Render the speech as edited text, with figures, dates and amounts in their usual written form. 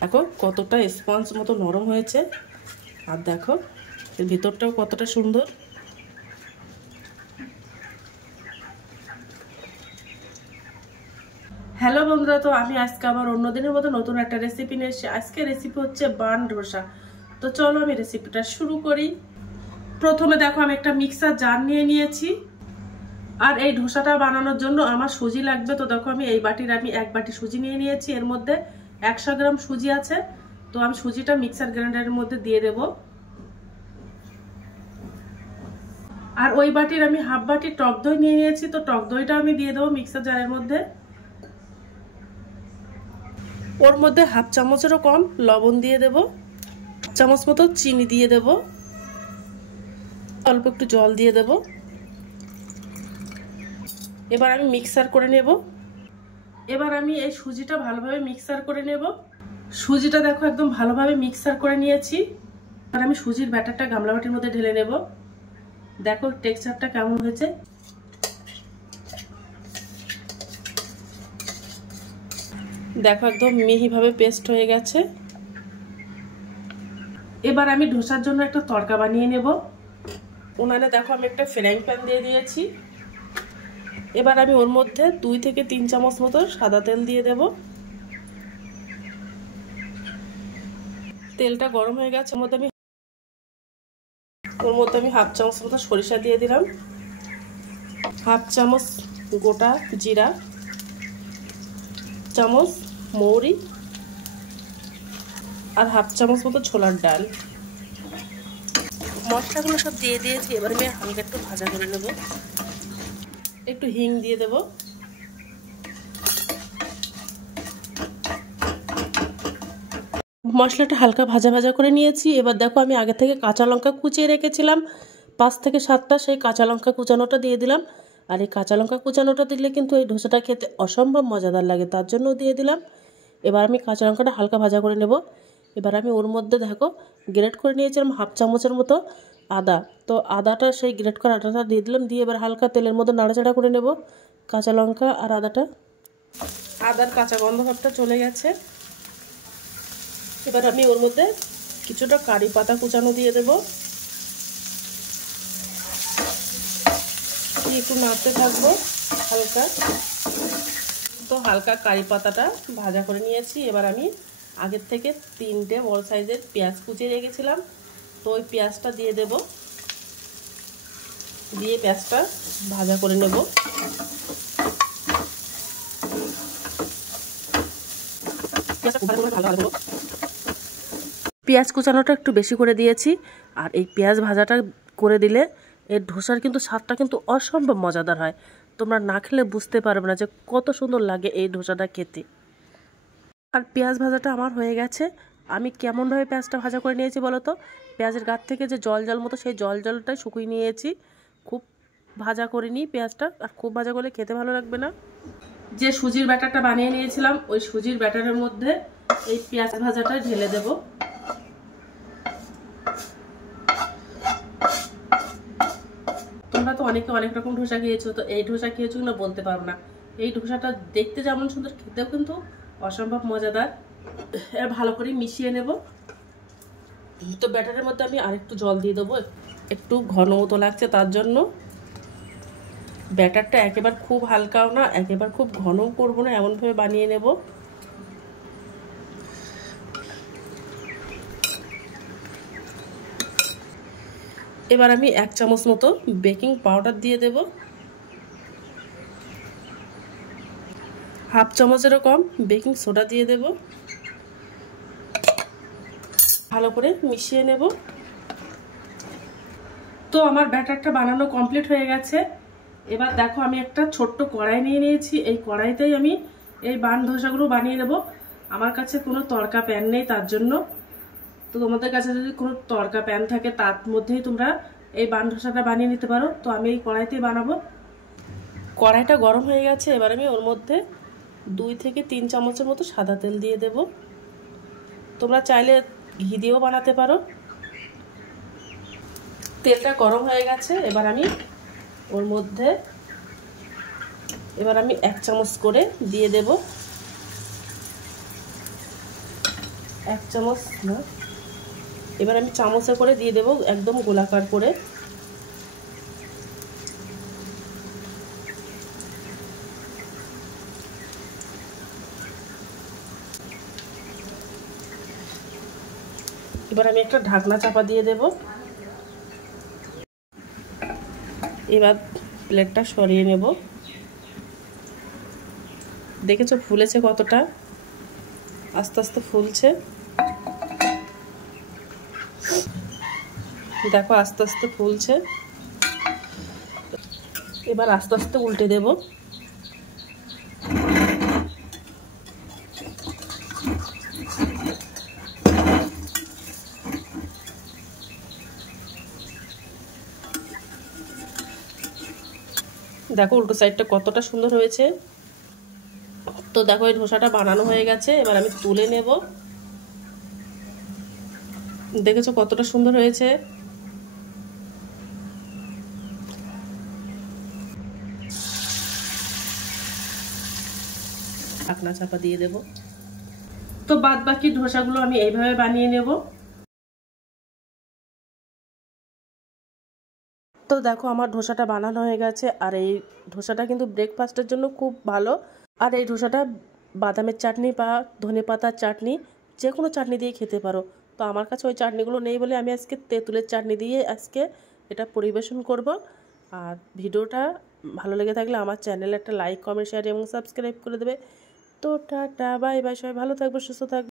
দেখো কতটা স্পঞ্জ মতো নরম হয়েছে, আর দেখো এর ভিতরটাও কতটা সুন্দর। হ্যালো বন্ধুরা, তো আমি আজকে আবার অন্যদিনের মতো নতুন একটা রেসিপি নিয়ে এসেছি। আজকে রেসিপি হচ্ছে বান ধোসা। তো চলো আমি রেসিপিটা শুরু করি। প্রথমে দেখো আমি একটা মিক্সার জার নিয়ে নিয়েছি, আর এই ধোসাটা বানানোর জন্য আমার সুজি লাগবে। তো দেখো আমি এই বাটির এক বাটি সুজি নিয়ে নিয়েছি, এর মধ্যে 100 গ্রাম সুজি আছে। তো আমি সুজিটা মিক্সার গ্রাইন্ডারের মধ্যে দিয়ে দেব। আর ওই বাটির আমি হাফ বাটি টক দই নিয়ে নিয়েছি, তো টক দইটা আমি দিয়ে দেবো মিক্সার জারের মধ্যে। ওর মধ্যে হাফ চামচেরও কম লবণ দিয়ে দেব, চামচ মতো চিনি দিয়ে দেব, অল্প একটু জল দিয়ে দেব। এবার আমি মিক্সার করে নেব। এবার আমি এই সুজিটা ভালোভাবে মিক্সার করে নেব। সুজিটা দেখো একদম ভালোভাবে মিক্সার করে নিয়েছি। আর আমি সুজির ব্যাটারটা গামলা বাটির মধ্যে ঢেলে নেব। দেখো টেক্সচারটা কেমন হয়েছে। দেখো একদম মিহিভাবে পেস্ট হয়ে গেছে। এবার আমি ধোসার জন্য একটা তড়কা বানিয়ে নেব। উনানে দেখো আমি একটা ফ্রাইং প্যান দিয়ে দিয়েছি। এবার আমি ওর মধ্যে 2 থেকে 3 চামচ মতো সাদা তেল দিয়ে দেব। তেলটা গরম হয়ে গেছে, ওর মধ্যে আমি হাফ চামচ মতো সরিষা দিয়ে দিলাম, হাফ চামচ গোটা জিরা, চামচ মৌরি, আর হাফ চামচ মতো ছোলার ডাল। মশলাগুলো সব দিয়ে দিয়েছি। এবার আমি হালকা একটু ভাজা করে নেব। একটু হিং দিয়ে দেব। মশলাটা হালকা ভাজা ভাজা করে নিয়েছি। এবার দেখো আমি আগে থেকে কাঁচা লঙ্কা কুচিয়ে রেখেছিলাম 5 থেকে 7টা, সেই কাঁচা লঙ্কা কুচানোটা দিয়ে দিলাম। আর এই কাঁচা লঙ্কা কুচানোটা দিলে কিন্তু এই ধোসাটা খেতে অসম্ভব মজাদার লাগে, তার জন্য দিয়ে দিলাম। এবার আমি কাঁচা লঙ্কাটা হালকা ভাজা করে নেব। এবার আমি ওর মধ্যে দেখো গ্রেট করে নিয়েছিলাম হাফ চামচের মতো আদা। তো আদাটা, সেই গ্রেট করা আদাটা দিয়ে দিলাম। দিয়ে এবার হালকা তেলের মধ্যে নাড়াচাড়া করে নেব কাঁচা লঙ্কা আর আদাটা। আদার কাঁচা গন্ধ ভাবটা চলে গেছে। এবার আমি ওর মধ্যে কিছুটা কারি পাতা কুচানো দিয়ে দেব। একটু নাড়তে থাকবো হালকা। তো হালকা কারি পাতাটা ভাজা করে নিয়েছি। এবার আমি আগের থেকে 3টে বড় সাইজের পেঁয়াজ কুচিয়ে রেখেছিলাম, তো ওই পেঁয়াজটা দিয়ে দেব। দিয়ে পেঁয়াজটা ভাজা করে নেব। পেঁয়াজ কুচানোটা একটু বেশি করে দিয়েছি। আর এই পেঁয়াজ ভাজাটা করে দিলে এর ধোসার কিন্তু স্বাদটা কিন্তু অসম্ভব মজাদার হয়। তোমরা না খেলে বুঝতে পারবে না যে কত সুন্দর লাগে এই ধোসাটা খেতে। আর পেঁয়াজ ভাজাটা আমার হয়ে গেছে। আমি কেমনভাবে পেঁয়াজটা ভাজা করে নিয়েছি বলো তো। পেঁয়াজের গাছ থেকে যে জল মতো, সেই জলটাই শুকিয়ে নিয়েছি। খুব ভাজা করে নিই পেঁয়াজটা, আর খুব ভাজা করলে খেতে ভালো লাগবে না। যে সুজির ব্যাটারটা বানিয়ে নিয়েছিলাম, ওই সুজির ব্যাটারের মধ্যে এই পেঁয়াজ ভাজাটা ঢেলে দেব। তোমরা তো অনেকে অনেক রকম ধোসা খেয়েছো, তো এই ধোসা খেয়েছো কিনা বলতে পারবো না। এই ধোসাটা দেখতে যেমন সুন্দর, খেতেও কিন্তু অসম্ভব মজাদার। এবার ভালো করে মিশিয়ে নেব। তো ব্যাটারের মধ্যে আমি আরেকটু জল দিয়ে দেবো, একটু ঘন মতো লাগছে তার জন্য। ব্যাটারটা একেবারে খুব হালকাও না, একেবারে খুব ঘনও করবো না, এমনভাবে বানিয়ে নেব। এবার আমি 1 চামচ মতো বেকিং পাউডার দিয়ে দেব, হাফ চামচেরও কম বেকিং সোডা দিয়ে দেব। ভালো করে মিশিয়ে নেব। তো আমার ব্যাটারটা বানানো কমপ্লিট হয়ে গেছে। এবার দেখো আমি একটা ছোট্ট কড়াই নিয়ে নিয়েছি। এই কড়াইতেই আমি এই বান ধোসাগুলো বানিয়ে নেব। আমার কাছে কোনো তড়কা প্যান নেই, তার জন্য। তো তোমাদের কাছে যদি কোনো তড়কা প্যান থাকে, তার মধ্যেই তোমরা এই বান ধোসাটা বানিয়ে নিতে পারো। তো আমি এই কড়াইতেই বানাবো। কড়াইটা গরম হয়ে গেছে। এবার আমি ওর মধ্যে 2 থেকে 3 চামচের মতো সাদা তেল দিয়ে দেব। তোমরা চাইলে ঘি দিয়েও বানাতে পারো। তেলটা গরম হয়ে গেছে। এবার আমি ওর মধ্যে 1 চামচ করে দিয়ে দেব। 1 চামচ না, এবার আমি চামচে করে দিয়ে দেব একদম গোলাকার করে। এবার আমি একটা ঢাকনা চাপা দিয়ে দেব। এবার প্লেটটা সরিয়ে নেব। দেখেছো ফুলেছে কতটা, আস্তে আস্তে ফুলছে, দেখো আস্তে আস্তে ফুলছে। এবার আস্তে আস্তে উল্টে দেব। দেখো উল্টো সাইডটা কতটা সুন্দর হয়েছে। তো দেখো এই ধোসাটা বানানো হয়ে গেছে, এবার আমি তুলে নেব। দেখেছো কতটা সুন্দর হয়েছে। ঢাকনা চাপা দিয়ে দেব। তো বাদ বাকি ধোসাগুলো আমি এইভাবে বানিয়ে নেব। তো দেখো আমার ধোসাটা বানানো হয়ে গেছে, আর এই ধোসাটা কিন্তু ব্রেকফাস্টের জন্য খুব ভালো। আর এই ধোসাটা বাদামের চাটনি বা ধনেপাতার চাটনি, যে কোনো চাটনি দিয়ে খেতে পারো। তো আমার কাছে ওই চাটনিগুলো নেই বলে আমি আজকে তেঁতুলের চাটনি দিয়ে আজকে এটা পরিবেশন করব। আর ভিডিওটা ভালো লেগে থাকলে আমার চ্যানেলে একটা লাইক, কমেন্ট, শেয়ার এবং সাবস্ক্রাইব করে দেবে। তো টাটা, বাই বাই, সবাই ভালো থাকবে, সুস্থ থাকবে।